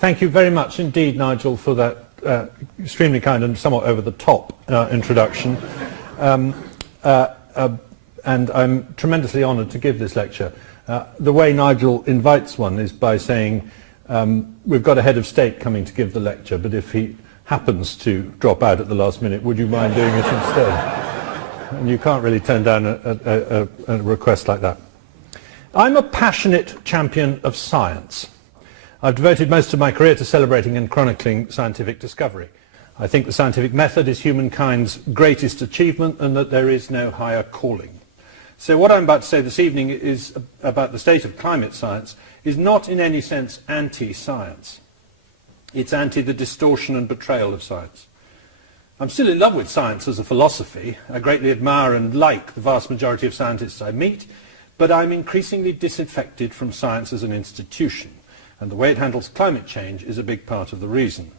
Thank you very much indeed, Nigel, for that extremely kind and somewhat over-the-top introduction. And I'm tremendously honoured to give this lecture. The way Nigel invites one is by saying, we've got a head of state coming to give the lecture, but if he happens to drop out at the last minute, would you mind doing it instead? And you can't really turn down a request like that. I'm a passionate champion of science. I've devoted most of my career to celebrating and chronicling scientific discovery. I think the scientific method is humankind's greatest achievement and that there is no higher calling. So what I'm about to say this evening is about the state of climate science is not in any sense anti-science. It's anti the distortion and betrayal of science. I'm still in love with science as a philosophy. I greatly admire and like the vast majority of scientists I meet, but I'm increasingly disaffected from science as an institution, and the way it handles climate change is a big part of the reason.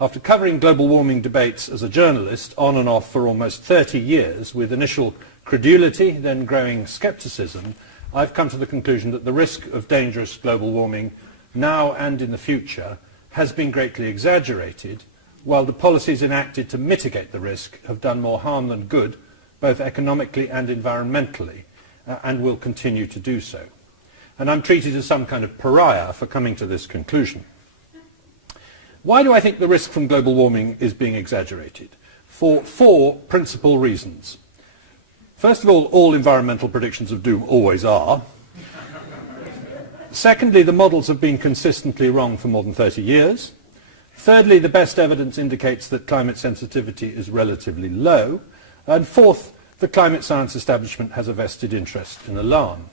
After covering global warming debates as a journalist on and off for almost 30 years, with initial credulity, then growing scepticism, I've come to the conclusion that the risk of dangerous global warming now and in the future has been greatly exaggerated, while the policies enacted to mitigate the risk have done more harm than good, both economically and environmentally, and will continue to do so. And I'm treated as some kind of pariah for coming to this conclusion. Why do I think the risk from global warming is being exaggerated? For four principal reasons. First of all environmental predictions of doom always are. Secondly, the models have been consistently wrong for more than 30 years. Thirdly, the best evidence indicates that climate sensitivity is relatively low. And fourth, the climate science establishment has a vested interest in alarm.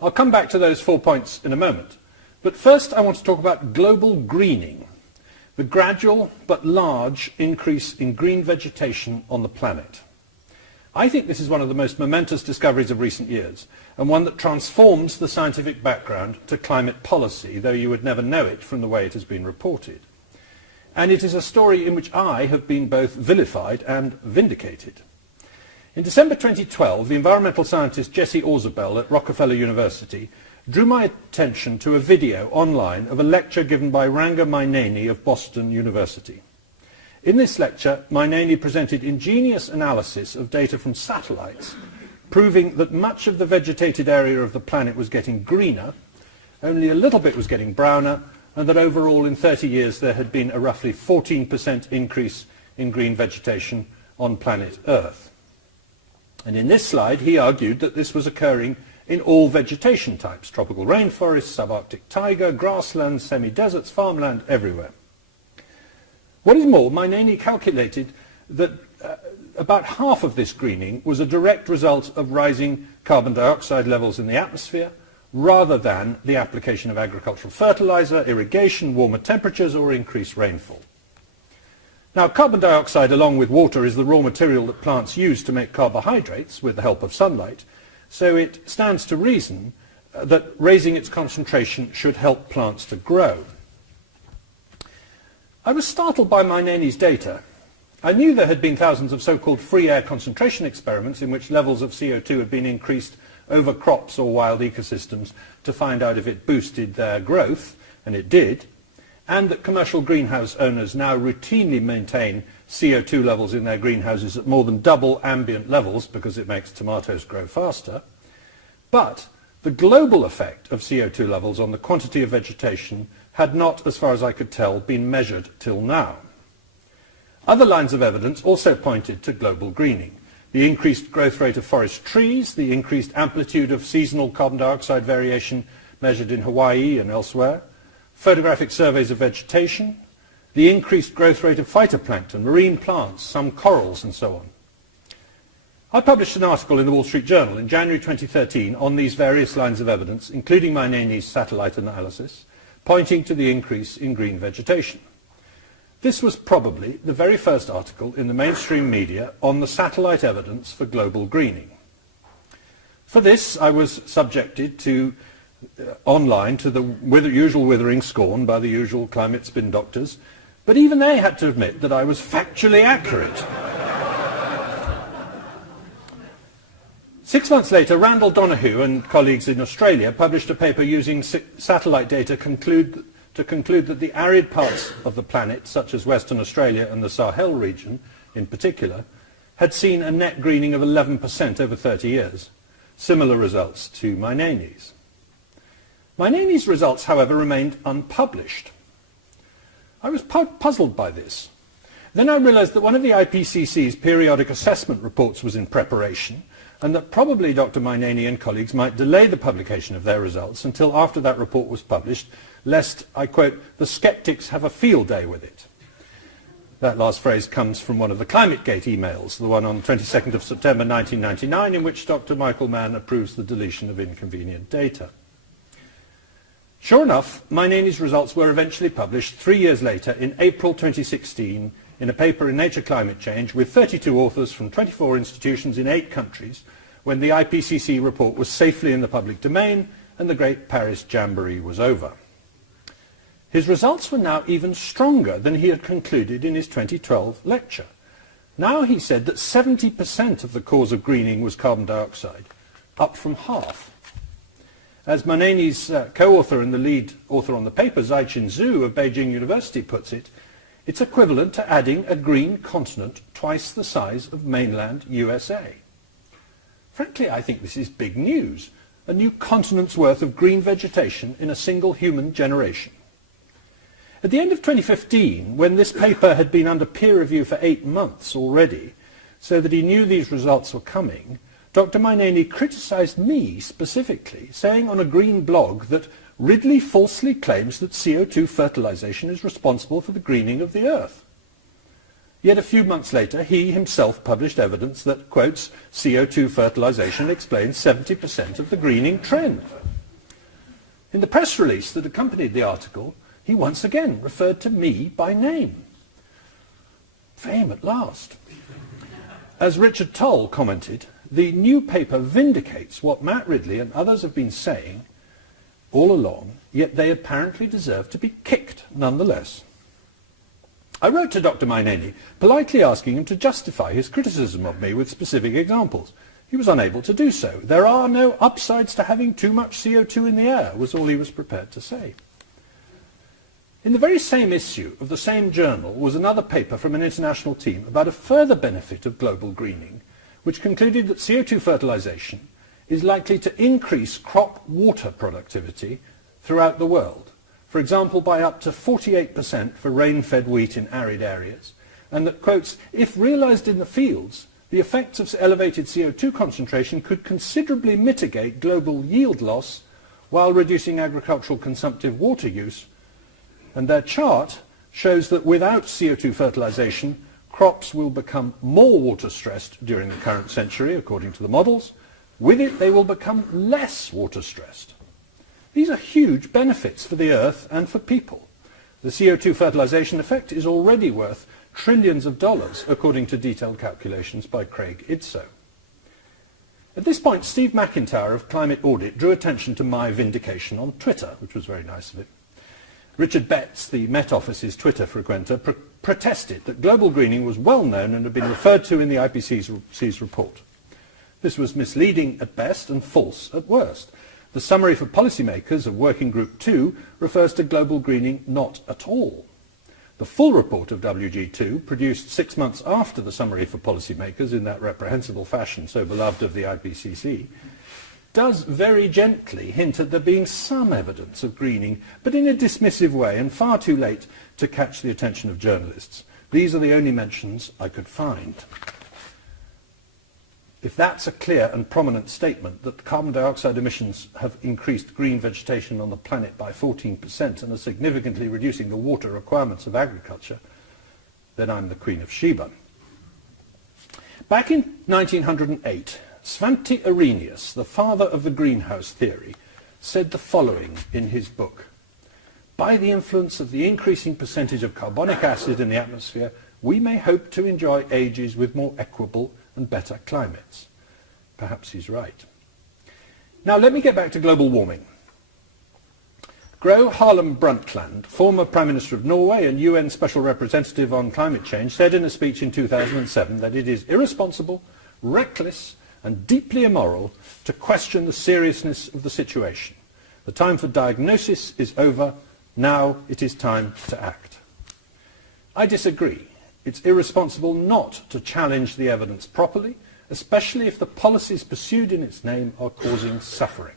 I'll come back to those 4 points in a moment. But first I want to talk about global greening, the gradual but large increase in green vegetation on the planet. I think this is one of the most momentous discoveries of recent years, and one that transforms the scientific background to climate policy, though you would never know it from the way it has been reported. And it is a story in which I have been both vilified and vindicated. In December 2012, the environmental scientist Jesse Orzabel at Rockefeller University drew my attention to a video online of a lecture given by Ranga Maineni of Boston University. In this lecture, Maineni presented ingenious analysis of data from satellites, proving that much of the vegetated area of the planet was getting greener, only a little bit was getting browner, and that overall in 30 years there had been a roughly 14% increase in green vegetation on planet Earth. And in this slide, he argued that this was occurring in all vegetation types: tropical rainforests, subarctic taiga, grasslands, semi-deserts, farmland, everywhere. What is more, Maineni calculated that about half of this greening was a direct result of rising carbon dioxide levels in the atmosphere, rather than the application of agricultural fertilizer, irrigation, warmer temperatures, or increased rainfall. Now, carbon dioxide, along with water, is the raw material that plants use to make carbohydrates with the help of sunlight, so it stands to reason that raising its concentration should help plants to grow. I was startled by Maineni's data. I knew there had been thousands of so-called free air concentration experiments in which levels of CO2 had been increased over crops or wild ecosystems to find out if it boosted their growth, and it did, and that commercial greenhouse owners now routinely maintain CO2 levels in their greenhouses at more than double ambient levels because it makes tomatoes grow faster. But the global effect of CO2 levels on the quantity of vegetation had not, as far as I could tell, been measured till now. Other lines of evidence also pointed to global greening: the increased growth rate of forest trees, the increased amplitude of seasonal carbon dioxide variation measured in Hawaii and elsewhere, photographic surveys of vegetation, the increased growth rate of phytoplankton, marine plants, some corals, and so on. I published an article in the Wall Street Journal in January 2013 on these various lines of evidence, including Maineni's satellite analysis, pointing to the increase in green vegetation. This was probably the very first article in the mainstream media on the satellite evidence for global greening. For this, I was subjected to online to the usual withering scorn by the usual climate spin doctors, but even they had to admit that I was factually accurate. 6 months later, Randall Donoghue and colleagues in Australia published a paper using satellite data to conclude that the arid parts of the planet, such as Western Australia and the Sahel region in particular, had seen a net greening of 11% over 30 years, similar results to Mainani's. Mainani's results, however, remained unpublished. I was puzzled by this. Then I realized that one of the IPCC's periodic assessment reports was in preparation, and that probably Dr. Mainani and colleagues might delay the publication of their results until after that report was published, lest, I quote, the skeptics have a field day with it. That last phrase comes from one of the ClimateGate emails, the one on 22nd of September 1999, in which Dr. Michael Mann approves the deletion of inconvenient data. Sure enough, Mainani's results were eventually published 3 years later in April 2016 in a paper in Nature Climate Change with 32 authors from 24 institutions in 8 countries, when the IPCC report was safely in the public domain and the Great Paris Jamboree was over. His results were now even stronger than he had concluded in his 2012 lecture. Now he said that 70% of the cause of greening was carbon dioxide, up from half. As Mainani's co-author and the lead author on the paper, Zhaixin Zhu of Beijing University, puts it, it's equivalent to adding a green continent twice the size of mainland USA. Frankly, I think this is big news, a new continent's worth of green vegetation in a single human generation. At the end of 2015, when this paper had been under peer review for 8 months already, so that he knew these results were coming, Dr. Mainani criticised me specifically, saying on a green blog that Ridley falsely claims that CO2 fertilisation is responsible for the greening of the Earth. Yet a few months later, he himself published evidence that, quotes, CO2 fertilisation explains 70% of the greening trend. In the press release that accompanied the article, he once again referred to me by name. Fame at last. As Richard Toll commented, the new paper vindicates what Matt Ridley and others have been saying all along, yet they apparently deserve to be kicked nonetheless. I wrote to Dr. Mainani, politely asking him to justify his criticism of me with specific examples. He was unable to do so. There are no upsides to having too much CO2 in the air, was all he was prepared to say. In the very same issue of the same journal was another paper from an international team about a further benefit of global greening, which concluded that CO2 fertilisation is likely to increase crop water productivity throughout the world, for example by up to 48% for rain-fed wheat in arid areas, and that, quotes, if realised in the fields, the effects of elevated CO2 concentration could considerably mitigate global yield loss while reducing agricultural consumptive water use, and their chart shows that without CO2 fertilisation, crops will become more water-stressed during the current century, according to the models. With it, they will become less water-stressed. These are huge benefits for the Earth and for people. The CO2 fertilisation effect is already worth trillions of dollars, according to detailed calculations by Craig Idso. At this point, Steve McIntyre of Climate Audit drew attention to my vindication on Twitter, which was very nice of him. Richard Betts, the Met Office's Twitter frequenter, protested that global greening was well known and had been referred to in the IPCC's report. This was misleading at best and false at worst. The summary for policymakers of Working Group 2 refers to global greening not at all. The full report of WG2, produced 6 months after the summary for policymakers in that reprehensible fashion so beloved of the IPCC, does very gently hint at there being some evidence of greening, but in a dismissive way and far too late to catch the attention of journalists. These are the only mentions I could find. If that's a clear and prominent statement that carbon dioxide emissions have increased green vegetation on the planet by 14% and are significantly reducing the water requirements of agriculture, then I'm the Queen of Sheba. Back in 1908, Svante Arrhenius, the father of the greenhouse theory, said the following in his book: by the influence of the increasing percentage of carbonic acid in the atmosphere, we may hope to enjoy ages with more equable and better climates. Perhaps he's right. Now let me get back to global warming. Gro Harlem Brundtland, former Prime Minister of Norway and UN Special Representative on Climate Change, said in a speech in 2007 that it is irresponsible, reckless and deeply immoral to question the seriousness of the situation. The time for diagnosis is over. Now it is time to act. I disagree. It's irresponsible not to challenge the evidence properly, especially if the policies pursued in its name are causing suffering.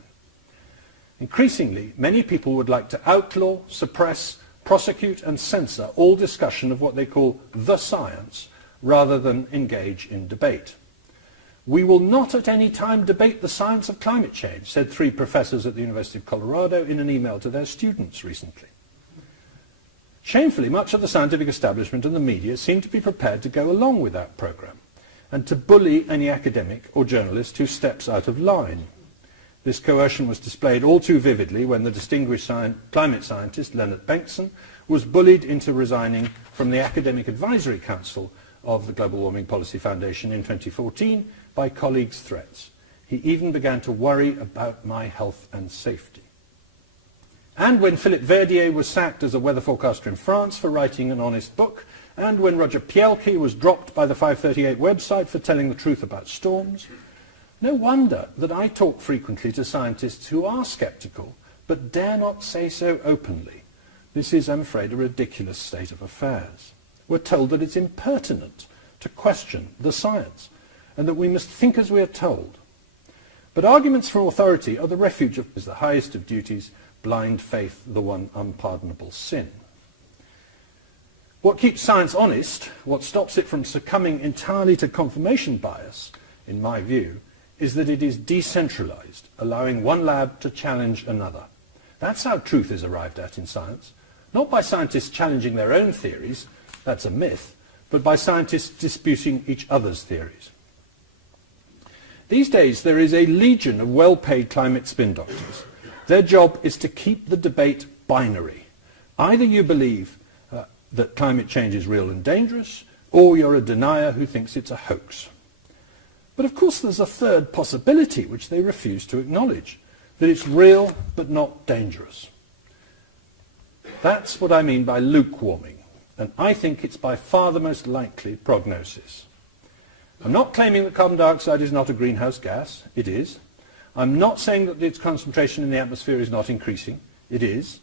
Increasingly, many people would like to outlaw, suppress, prosecute and censor all discussion of what they call the science, rather than engage in debate. We will not at any time debate the science of climate change, said 3 professors at the University of Colorado in an email to their students recently. Shamefully, much of the scientific establishment and the media seem to be prepared to go along with that programme and to bully any academic or journalist who steps out of line. This coercion was displayed all too vividly when the distinguished climate scientist Leonard Bengtson was bullied into resigning from the Academic Advisory Council of the Global Warming Policy Foundation in 2014 by colleagues' threats. He even began to worry about my health and safety. And when Philippe Verdier was sacked as a weather forecaster in France for writing an honest book, and when Roger Pielke was dropped by the 538 website for telling the truth about storms, no wonder that I talk frequently to scientists who are sceptical, but dare not say so openly. This is, I'm afraid, a ridiculous state of affairs. We're told that it's impertinent to question the science, and that we must think as we are told. But arguments for authority are the refuge of the highest of duties, blind faith, the one unpardonable sin. What keeps science honest, what stops it from succumbing entirely to confirmation bias, in my view, is that it is decentralized, allowing one lab to challenge another. That's how truth is arrived at in science, not by scientists challenging their own theories, that's a myth, but by scientists disputing each other's theories. These days there is a legion of well-paid climate spin doctors. Their job is to keep the debate binary. Either you believe that climate change is real and dangerous, or you're a denier who thinks it's a hoax. But of course there's a third possibility which they refuse to acknowledge, that it's real but not dangerous. That's what I mean by lukewarming, and I think it's by far the most likely prognosis. I'm not claiming that carbon dioxide is not a greenhouse gas. It is. I'm not saying that its concentration in the atmosphere is not increasing. It is.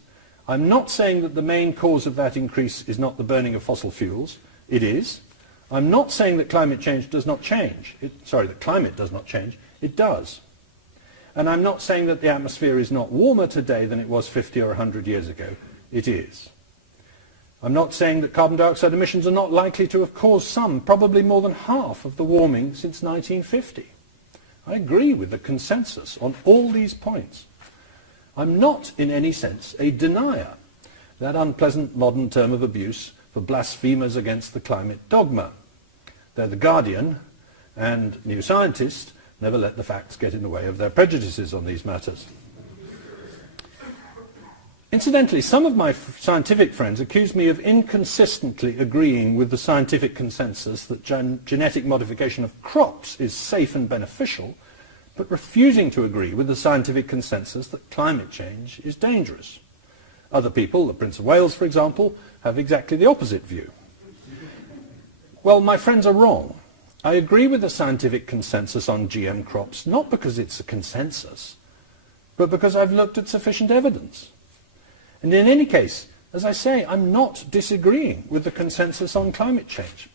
I'm not saying that the main cause of that increase is not the burning of fossil fuels. It is. I'm not saying that climate change does not change. That climate does not change. It does. And I'm not saying that the atmosphere is not warmer today than it was 50 or 100 years ago. It is. I'm not saying that carbon dioxide emissions are not likely to have caused some, probably more than half, of the warming since 1950. I agree with the consensus on all these points. I'm not, in any sense, a denier, that unpleasant modern term of abuse for blasphemers against the climate dogma. They're the Guardian, and New Scientist never let the facts get in the way of their prejudices on these matters. Incidentally, some of my scientific friends accuse me of inconsistently agreeing with the scientific consensus that genetic modification of crops is safe and beneficial, but refusing to agree with the scientific consensus that climate change is dangerous. Other people, the Prince of Wales, for example, have exactly the opposite view. Well, my friends are wrong. I agree with the scientific consensus on GM crops, not because it's a consensus, but because I've looked at sufficient evidence. And in any case, as I say, I'm not disagreeing with the consensus on climate change.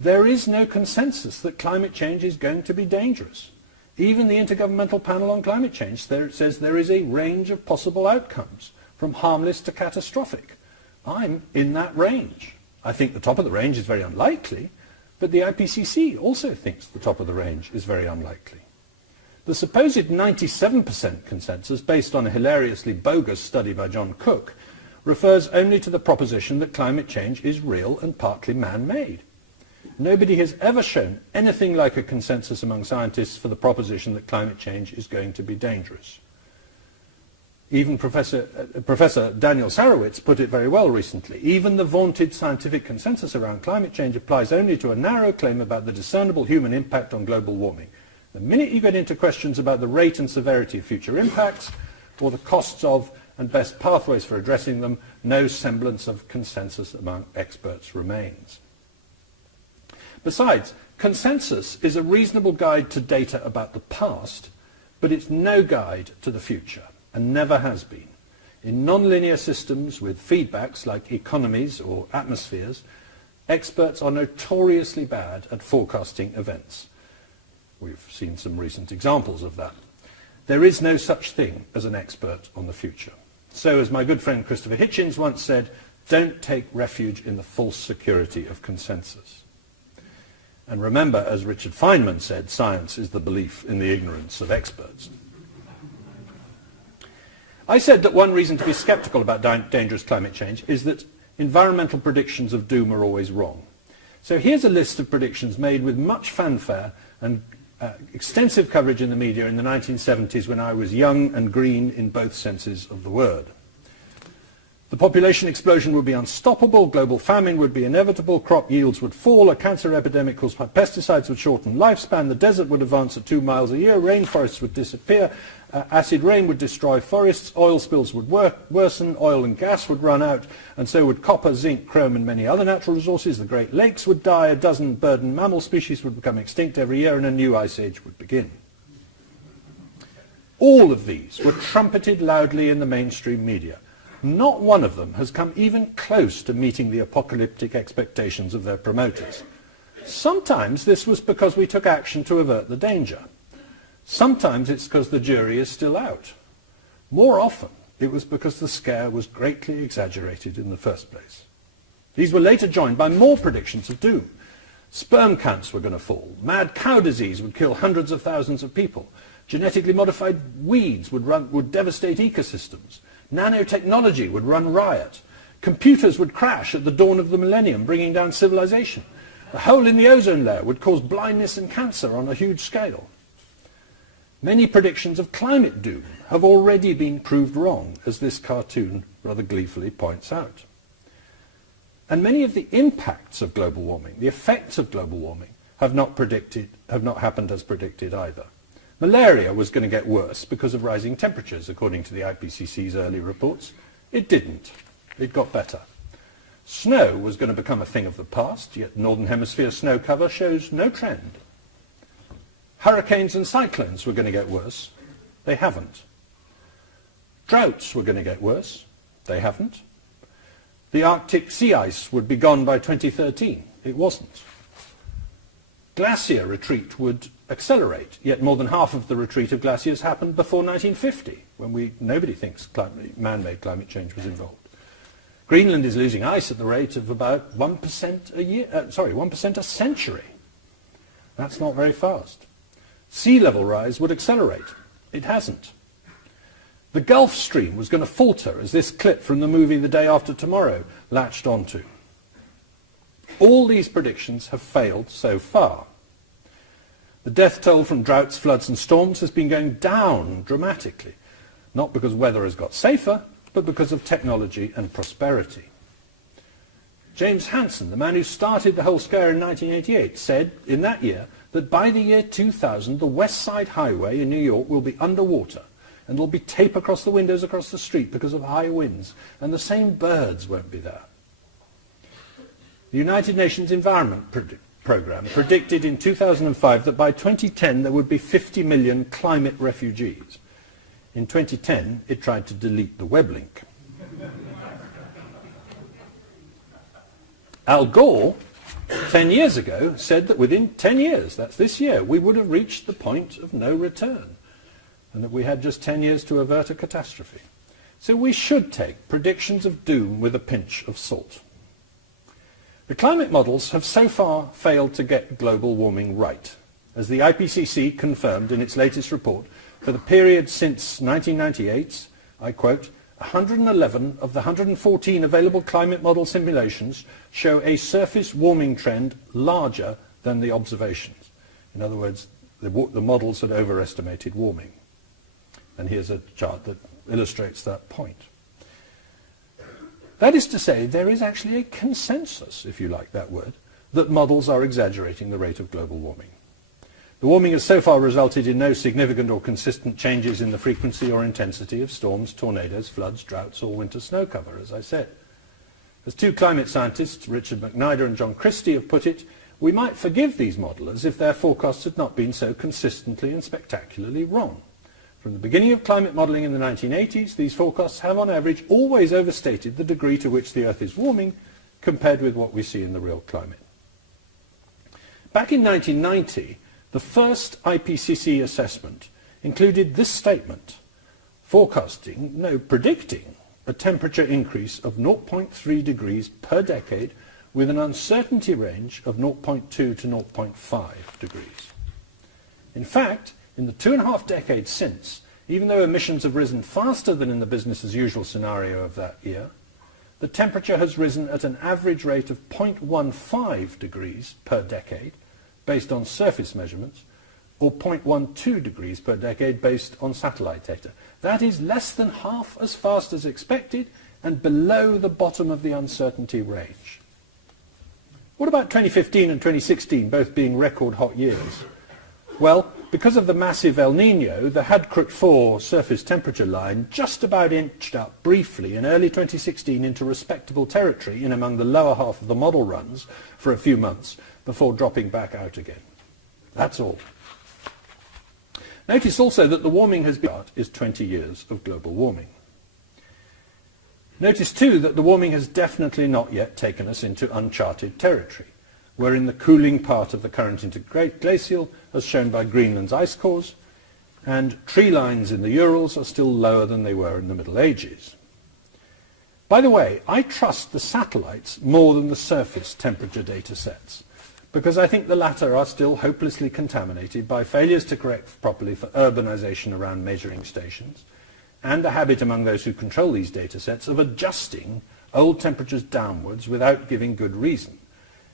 There is no consensus that climate change is going to be dangerous. Even the Intergovernmental Panel on Climate Change says there is a range of possible outcomes, from harmless to catastrophic. I'm in that range. I think the top of the range is very unlikely, but the IPCC also thinks the top of the range is very unlikely. The supposed 97% consensus, based on a hilariously bogus study by John Cook, refers only to the proposition that climate change is real and partly man-made. Nobody has ever shown anything like a consensus among scientists for the proposition that climate change is going to be dangerous. Even Professor Daniel Sarowitz put it very well recently. Even the vaunted scientific consensus around climate change applies only to a narrow claim about the discernible human impact on global warming. The minute you get into questions about the rate and severity of future impacts, or the costs of and best pathways for addressing them, no semblance of consensus among experts remains. Besides, consensus is a reasonable guide to data about the past, but it's no guide to the future, and never has been. In nonlinear systems with feedbacks like economies or atmospheres, experts are notoriously bad at forecasting events. We've seen some recent examples of that. There is no such thing as an expert on the future. So, as my good friend Christopher Hitchens once said, don't take refuge in the false security of consensus. And remember, as Richard Feynman said, science is the belief in the ignorance of experts. I said that one reason to be sceptical about dangerous climate change is that environmental predictions of doom are always wrong. So here's a list of predictions made with much fanfare and extensive coverage in the media in the 1970s when I was young and green in both senses of the word. The population explosion would be unstoppable, global famine would be inevitable, crop yields would fall, a cancer epidemic caused by pesticides would shorten lifespan, the desert would advance at 2 miles a year, rainforests would disappear, acid rain would destroy forests, oil spills would worsen, oil and gas would run out, and so would copper, zinc, chrome and many other natural resources. The Great Lakes would die, a dozen bird and mammal species would become extinct every year, and a new ice age would begin. All of these were trumpeted loudly in the mainstream media. Not one of them has come even close to meeting the apocalyptic expectations of their promoters. Sometimes this was because we took action to avert the danger. Sometimes it's because the jury is still out. More often, it was because the scare was greatly exaggerated in the first place. These were later joined by more predictions of doom. Sperm counts were going to fall. Mad cow disease would kill hundreds of thousands of people. Genetically modified weeds would devastate ecosystems. Nanotechnology would run riot. Computers would crash at the dawn of the millennium, bringing down civilization. A hole in the ozone layer would cause blindness and cancer on a huge scale. Many predictions of climate doom have already been proved wrong, as this cartoon rather gleefully points out. And many of the impacts of global warming, the effects of global warming, have not happened as predicted either. Malaria was going to get worse because of rising temperatures, according to the IPCC's early reports. It didn't. It got better. Snow was going to become a thing of the past, yet Northern Hemisphere snow cover shows no trend. Hurricanes and cyclones were going to get worse. They haven't. Droughts were going to get worse. They haven't. The Arctic sea ice would be gone by 2013. It wasn't. Glacier retreat would accelerate, yet more than half of the retreat of glaciers happened before 1950, when nobody thinks man-made climate change was involved. Greenland is losing ice at the rate of about 1% a year, 1% a century. That's not very fast. Sea level rise would accelerate. It hasn't. The Gulf Stream was going to falter, as this clip from the movie The Day After Tomorrow latched onto. All these predictions have failed so far. The death toll from droughts, floods and storms has been going down dramatically, not because weather has got safer, but because of technology and prosperity. James Hansen, the man who started the whole scare in 1988, said in that year that by the year 2000, the West Side Highway in New York will be underwater, and there'll be tape across the windows across the street because of high winds, and the same birds won't be there. The United Nations Environment Programme predicted in 2005 that by 2010 there would be 50 million climate refugees. In 2010, it tried to delete the web link. Al Gore, 10 years ago, said that within 10 years, that's this year, we would have reached the point of no return, and that we had just 10 years to avert a catastrophe. So we should take predictions of doom with a pinch of salt. The climate models have so far failed to get global warming right. As the IPCC confirmed in its latest report, for the period since 1998, I quote, 111 of the 114 available climate model simulations show a surface warming trend larger than the observations. In other words, the models had overestimated warming. And here's a chart that illustrates that point. That is to say, there is actually a consensus, if you like that word, that models are exaggerating the rate of global warming. The warming has so far resulted in no significant or consistent changes in the frequency or intensity of storms, tornadoes, floods, droughts, or winter snow cover, as I said. As two climate scientists, Richard McNider and John Christie, have put it, we might forgive these modelers if their forecasts had not been so consistently and spectacularly wrong. From the beginning of climate modelling in the 1980s, these forecasts have on average always overstated the degree to which the Earth is warming compared with what we see in the real climate. Back in 1990, the first IPCC assessment included this statement, predicting a temperature increase of 0.3 degrees per decade with an uncertainty range of 0.2 to 0.5 degrees. In fact, in the 2.5 decades since, even though emissions have risen faster than in the business as usual scenario of that year, the temperature has risen at an average rate of 0.15 degrees per decade based on surface measurements, or 0.12 degrees per decade based on satellite data. That is less than half as fast as expected and below the bottom of the uncertainty range. What about 2015 and 2016, both being record hot years? Well, because of the massive El Nino, the Hadkrut 4 surface temperature line just about inched up briefly in early 2016 into respectable territory in among the lower half of the model runs for a few months before dropping back out again. That's all. Notice also that the warming is 20 years of global warming. Notice too that the warming has definitely not yet taken us into uncharted territory. We're in the cooling part of the current interglacial, as shown by Greenland's ice cores, and tree lines in the Urals are still lower than they were in the Middle Ages. By the way, I trust the satellites more than the surface temperature data sets, because I think the latter are still hopelessly contaminated by failures to correct properly for urbanization around measuring stations, and a habit among those who control these data sets of adjusting old temperatures downwards without giving good reason.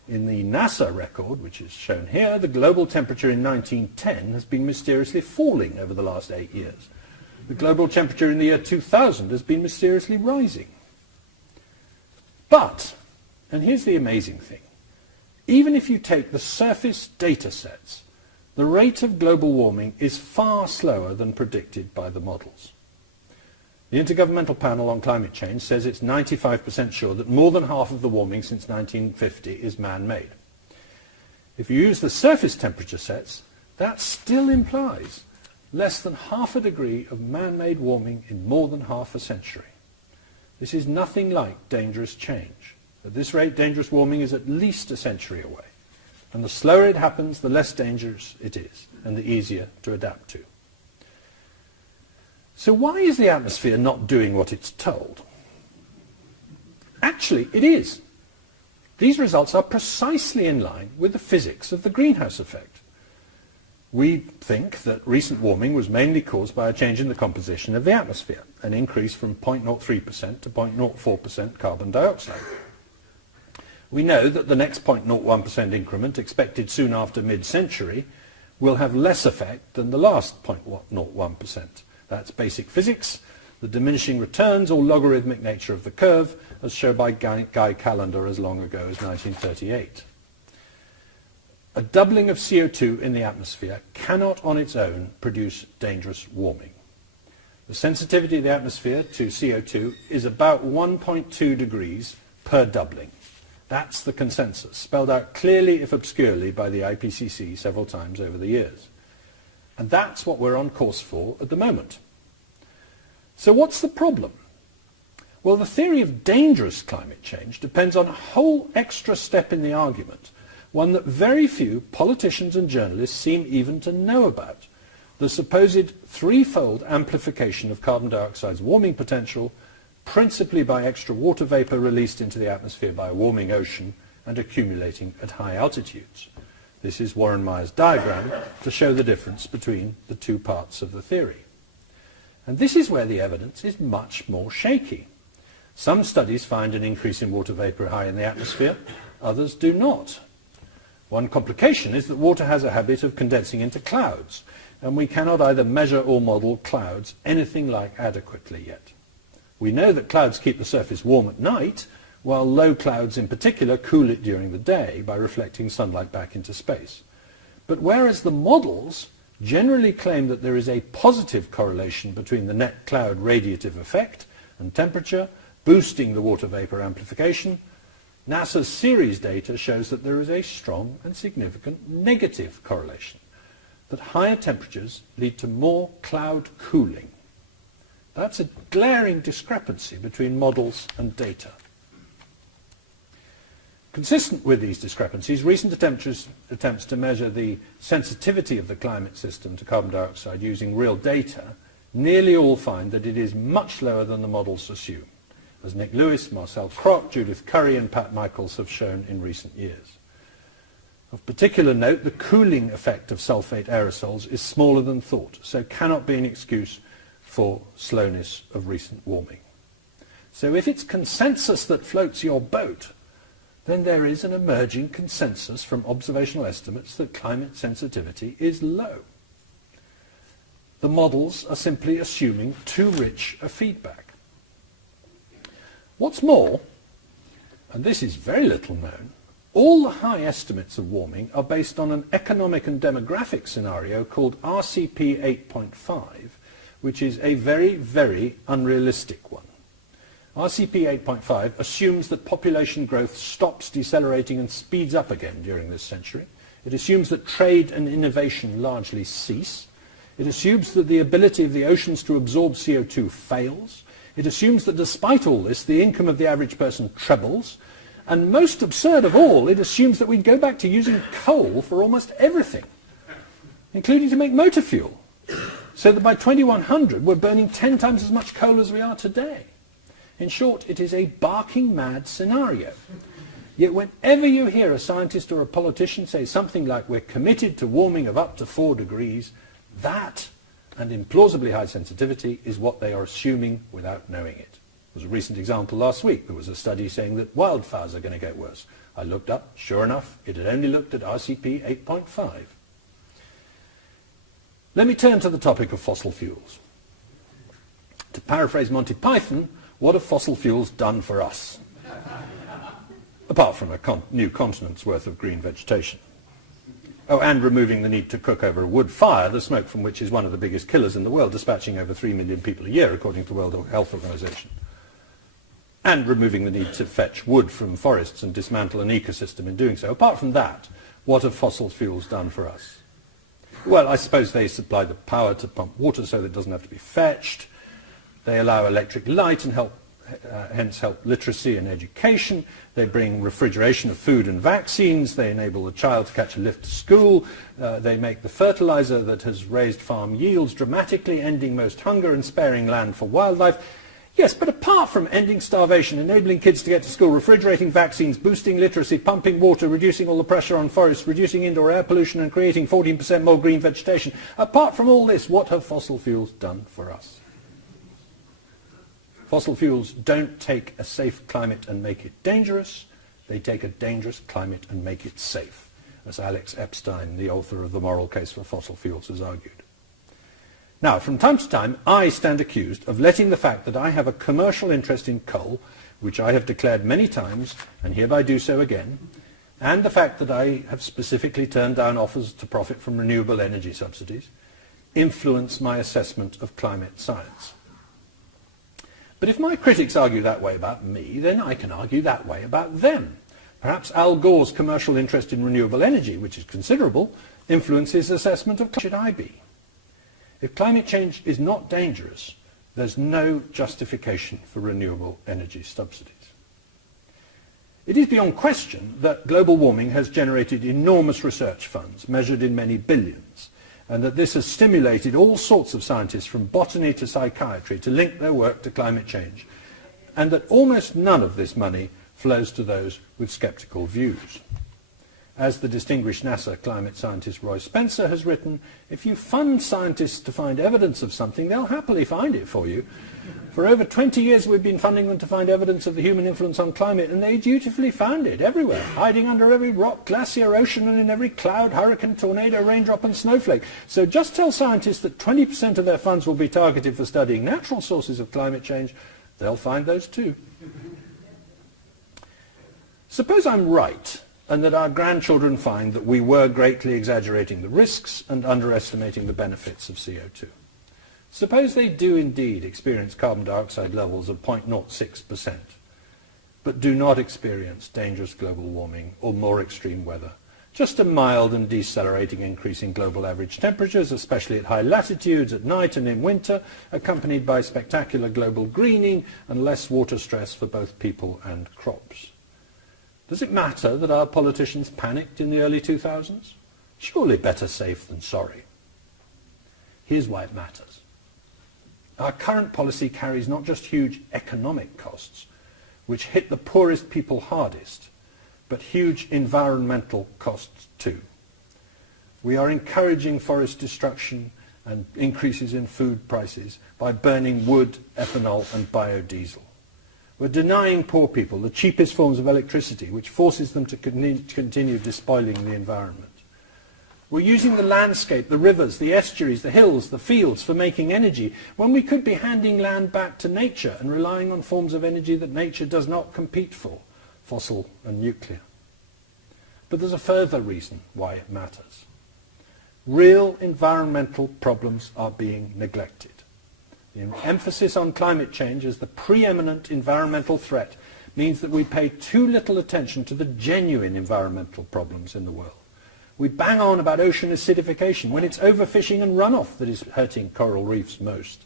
In the NASA record, which is shown here, the global temperature in 1910 has been mysteriously falling over the last 8 years. The global temperature in the year 2000 has been mysteriously rising. But, and here's the amazing thing, even if you take the surface data sets, the rate of global warming is far slower than predicted by the models. The Intergovernmental Panel on Climate Change says it's 95% sure that more than half of the warming since 1950 is man-made. If you use the surface temperature sets, that still implies less than half a degree of man-made warming in more than half a century. This is nothing like dangerous change. At this rate, dangerous warming is at least a century away. And the slower it happens, the less dangerous it is, and the easier to adapt to. So why is the atmosphere not doing what it's told? Actually, it is. These results are precisely in line with the physics of the greenhouse effect. We think that recent warming was mainly caused by a change in the composition of the atmosphere, an increase from 0.03% to 0.04% carbon dioxide. We know that the next 0.01% increment expected soon after mid-century will have less effect than the last 0.01%. That's basic physics, the diminishing returns or logarithmic nature of the curve, as shown by Guy Callendar as long ago as 1938. A doubling of CO2 in the atmosphere cannot on its own produce dangerous warming. The sensitivity of the atmosphere to CO2 is about 1.2 degrees per doubling. That's the consensus, spelled out clearly if obscurely by the IPCC several times over the years. And that's what we're on course for at the moment. So what's the problem? Well, the theory of dangerous climate change depends on a whole extra step in the argument, one that very few politicians and journalists seem even to know about, the supposed threefold amplification of carbon dioxide's warming potential, principally by extra water vapor released into the atmosphere by a warming ocean and accumulating at high altitudes. This is Warren Meyer's diagram to show the difference between the two parts of the theory. And this is where the evidence is much more shaky. Some studies find an increase in water vapor high in the atmosphere, others do not. One complication is that water has a habit of condensing into clouds, and we cannot either measure or model clouds anything like adequately yet. We know that clouds keep the surface warm at night, while low clouds in particular cool it during the day by reflecting sunlight back into space. But whereas the models generally claim that there is a positive correlation between the net cloud radiative effect and temperature, boosting the water vapor amplification, NASA's series data shows that there is a strong and significant negative correlation. that higher temperatures lead to more cloud cooling. That's a glaring discrepancy between models and data. Consistent with these discrepancies, recent attempts to measure the sensitivity of the climate system to carbon dioxide using real data nearly all find that it is much lower than the models assume, as Nick Lewis, Marcel Croc, Judith Curry and Pat Michaels have shown in recent years. Of particular note, the cooling effect of sulfate aerosols is smaller than thought, so cannot be an excuse for slowness of recent warming. So if it's consensus that floats your boat, then there is an emerging consensus from observational estimates that climate sensitivity is low. The models are simply assuming too rich a feedback. What's more, and this is very little known, all the high estimates of warming are based on an economic and demographic scenario called RCP 8.5, which is a very, very unrealistic one. RCP 8.5 assumes that population growth stops decelerating and speeds up again during this century. It assumes that trade and innovation largely cease. It assumes that the ability of the oceans to absorb CO2 fails. It assumes that despite all this, the income of the average person trebles. And most absurd of all, it assumes that we'd go back to using coal for almost everything, including to make motor fuel, so that by 2100 we're burning 10 times as much coal as we are today. In short, it is a barking mad scenario. Yet whenever you hear a scientist or a politician say something like we're committed to warming of up to 4 degrees, that, and implausibly high sensitivity, is what they are assuming without knowing it. There was a recent example last week. There was a study saying that wildfires are going to get worse. I looked up, sure enough, it had only looked at RCP 8.5. Let me turn to the topic of fossil fuels. To paraphrase Monty Python, what have fossil fuels done for us? Apart from a new continent's worth of green vegetation. Oh, and removing the need to cook over a wood fire, the smoke from which is one of the biggest killers in the world, dispatching over 3 million people a year, according to the World Health Organization. And removing the need to fetch wood from forests and dismantle an ecosystem in doing so. Apart from that, what have fossil fuels done for us? Well, I suppose they supply the power to pump water so that it doesn't have to be fetched. They allow electric light and hence help literacy and education. They bring refrigeration of food and vaccines. They enable the child to catch a lift to school. They make the fertilizer that has raised farm yields dramatically, ending most hunger and sparing land for wildlife. Yes, but apart from ending starvation, enabling kids to get to school, refrigerating vaccines, boosting literacy, pumping water, reducing all the pressure on forests, reducing indoor air pollution and creating 14% more green vegetation, apart from all this, what have fossil fuels done for us? Fossil fuels don't take a safe climate and make it dangerous. They take a dangerous climate and make it safe, as Alex Epstein, the author of The Moral Case for Fossil Fuels, has argued. Now, from time to time, I stand accused of letting the fact that I have a commercial interest in coal, which I have declared many times, and hereby do so again, and the fact that I have specifically turned down offers to profit from renewable energy subsidies, influence my assessment of climate science. But if my critics argue that way about me, then I can argue that way about them. Perhaps Al Gore's commercial interest in renewable energy, which is considerable, influences his assessment of should I be. If climate change is not dangerous, there's no justification for renewable energy subsidies. It is beyond question that global warming has generated enormous research funds, measured in many billions, and that this has stimulated all sorts of scientists from botany to psychiatry to link their work to climate change, and that almost none of this money flows to those with sceptical views. As the distinguished NASA climate scientist Roy Spencer has written, if you fund scientists to find evidence of something, they'll happily find it for you. For over 20 years we've been funding them to find evidence of the human influence on climate, and they dutifully found it everywhere, hiding under every rock, glacier, ocean, and in every cloud, hurricane, tornado, raindrop, and snowflake. So just tell scientists that 20% of their funds will be targeted for studying natural sources of climate change. They'll find those too. Suppose I'm right, and that our grandchildren find that we were greatly exaggerating the risks and underestimating the benefits of CO2. Suppose they do indeed experience carbon dioxide levels of 0.06%, but do not experience dangerous global warming or more extreme weather, just a mild and decelerating increase in global average temperatures, especially at high latitudes at night and in winter, accompanied by spectacular global greening and less water stress for both people and crops. Does it matter that our politicians panicked in the early 2000s? Surely better safe than sorry. Here's why it matters. Our current policy carries not just huge economic costs, which hit the poorest people hardest, but huge environmental costs too. We are encouraging forest destruction and increases in food prices by burning wood, ethanol and biodiesel. We're denying poor people the cheapest forms of electricity, which forces them to continue despoiling the environment. We're using the landscape, the rivers, the estuaries, the hills, the fields for making energy, when we could be handing land back to nature and relying on forms of energy that nature does not compete for, fossil and nuclear. But there's a further reason why it matters. Real environmental problems are being neglected. The emphasis on climate change as the preeminent environmental threat means that we pay too little attention to the genuine environmental problems in the world. We bang on about ocean acidification when it's overfishing and runoff that is hurting coral reefs most.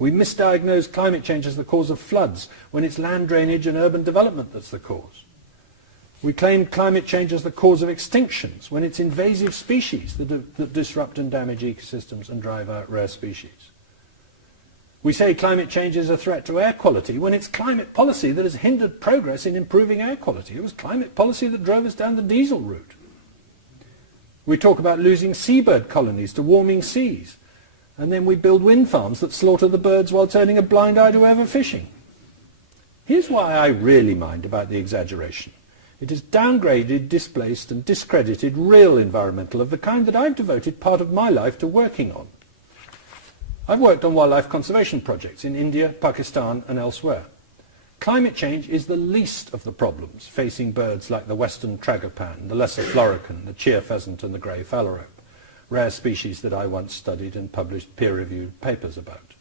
We misdiagnose climate change as the cause of floods when it's land drainage and urban development that's the cause. We claim climate change as the cause of extinctions when it's invasive species that disrupt and damage ecosystems and drive out rare species. We say climate change is a threat to air quality when it's climate policy that has hindered progress in improving air quality. It was climate policy that drove us down the diesel route. We talk about losing seabird colonies to warming seas, and then we build wind farms that slaughter the birds while turning a blind eye to overfishing. Here's why I really mind about the exaggeration. It has downgraded, displaced and discredited real environmental of the kind that I've devoted part of my life to working on. I've worked on wildlife conservation projects in India, Pakistan and elsewhere. Climate change is the least of the problems facing birds like the western tragopan, the lesser florican, the cheer pheasant and the grey phalarope, rare species that I once studied and published peer-reviewed papers about.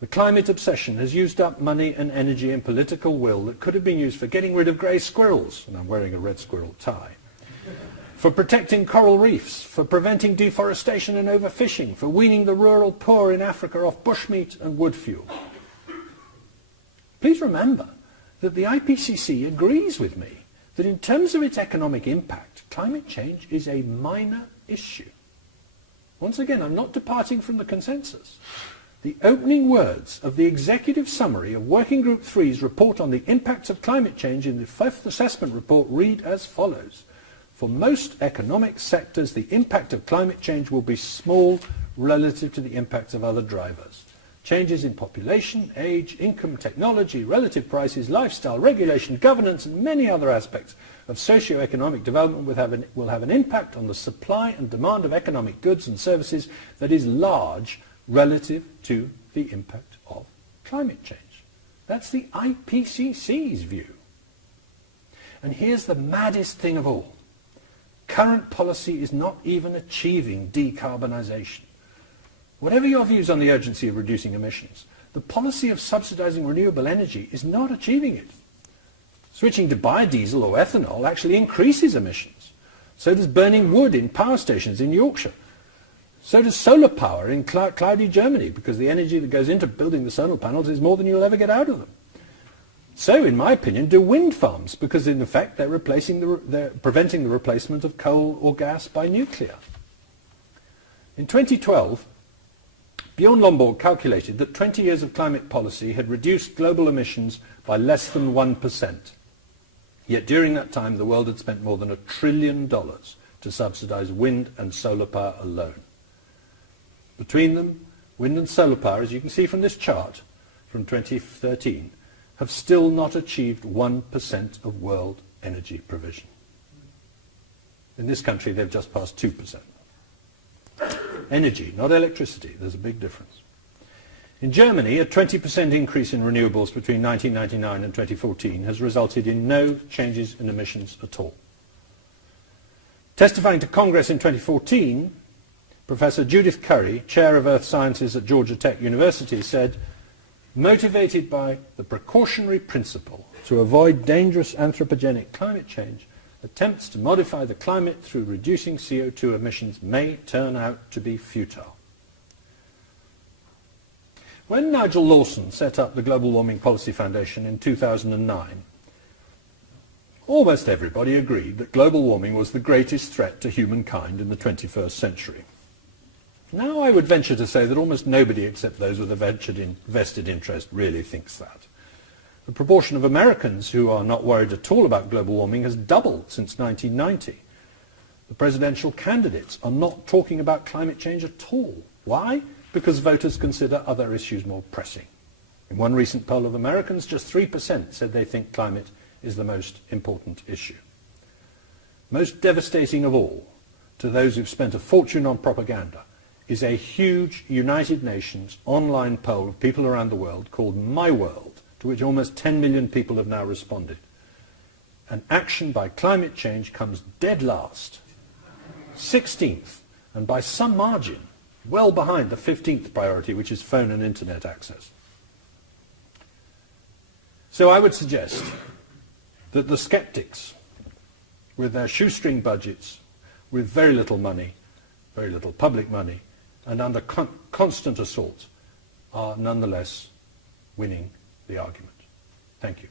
The climate obsession has used up money and energy and political will that could have been used for getting rid of grey squirrels, and I'm wearing a red squirrel tie, for protecting coral reefs, for preventing deforestation and overfishing, for weaning the rural poor in Africa off bushmeat and wood fuel. Please remember that the IPCC agrees with me that in terms of its economic impact, climate change is a minor issue. Once again, I'm not departing from the consensus. The opening words of the executive summary of Working Group 3's report on the impacts of climate change in the Fifth Assessment Report read as follows. For most economic sectors, the impact of climate change will be small relative to the impacts of other drivers. Changes in population, age, income, technology, relative prices, lifestyle, regulation, governance and many other aspects of socio-economic development will have an impact on the supply and demand of economic goods and services that is large relative to the impact of climate change. That's the IPCC's view. And here's the maddest thing of all. Current policy is not even achieving decarbonisation. Whatever your views on the urgency of reducing emissions, the policy of subsidising renewable energy is not achieving it. Switching to biodiesel or ethanol actually increases emissions. So does burning wood in power stations in Yorkshire. So does solar power in cloudy Germany, because the energy that goes into building the solar panels is more than you'll ever get out of them. So, in my opinion, do wind farms, because in effect they're preventing the replacement of coal or gas by nuclear. In 2012, Bjorn Lomborg calculated that 20 years of climate policy had reduced global emissions by less than 1%. Yet during that time the world had spent more than $1 trillion to subsidise wind and solar power alone. Between them, wind and solar power, as you can see from this chart from 2013, have still not achieved 1% of world energy provision. In this country they've just passed 2%. Energy, not electricity. There's a big difference. In Germany, a 20% increase in renewables between 1999 and 2014 has resulted in no changes in emissions at all. Testifying to Congress in 2014, Professor Judith Curry, Chair of Earth Sciences at Georgia Tech University, said, motivated by the precautionary principle to avoid dangerous anthropogenic climate change, attempts to modify the climate through reducing CO2 emissions may turn out to be futile. When Nigel Lawson set up the Global Warming Policy Foundation in 2009, almost everybody agreed that global warming was the greatest threat to humankind in the 21st century. Now I would venture to say that almost nobody except those with a vested interest really thinks that. The proportion of Americans who are not worried at all about global warming has doubled since 1990. The presidential candidates are not talking about climate change at all. Why? Because voters consider other issues more pressing. In one recent poll of Americans, just 3% said they think climate is the most important issue. Most devastating of all, to those who've spent a fortune on propaganda, is a huge United Nations online poll of people around the world called My World, to which almost 10 million people have now responded. And action by climate change comes dead last, 16th, and by some margin, well behind the 15th priority, which is phone and internet access. So I would suggest that the skeptics, with their shoestring budgets, with very little money, very little public money, and under constant assault, are nonetheless winning the argument. Thank you.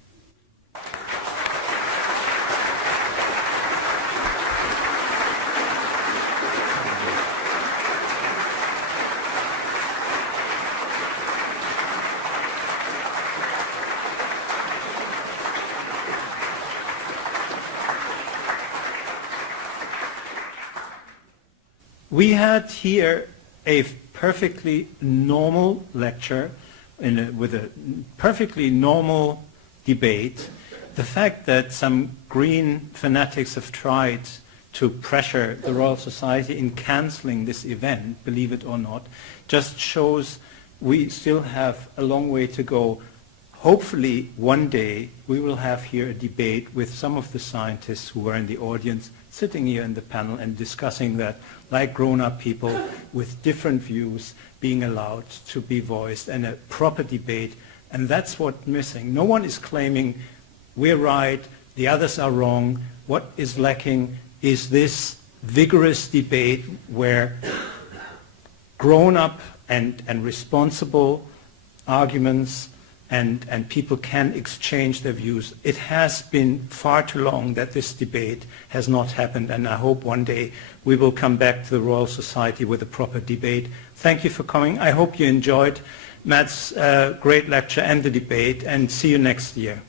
We had here a perfectly normal lecture with a perfectly normal debate. The fact that some green fanatics have tried to pressure the Royal Society in cancelling this event, believe it or not, just shows we still have a long way to go. Hopefully one day we will have here a debate with some of the scientists who were in the audience sitting here in the panel and discussing that like grown-up people with different views being allowed to be voiced and a proper debate. And that's what's missing. No one is claiming we're right, the others are wrong. What is lacking is this vigorous debate where grown-up and responsible arguments and people can exchange their views. It has been far too long that this debate has not happened, and I hope one day we will come back to the Royal Society with a proper debate. Thank you for coming. I hope you enjoyed Matt's great lecture and the debate, and see you next year.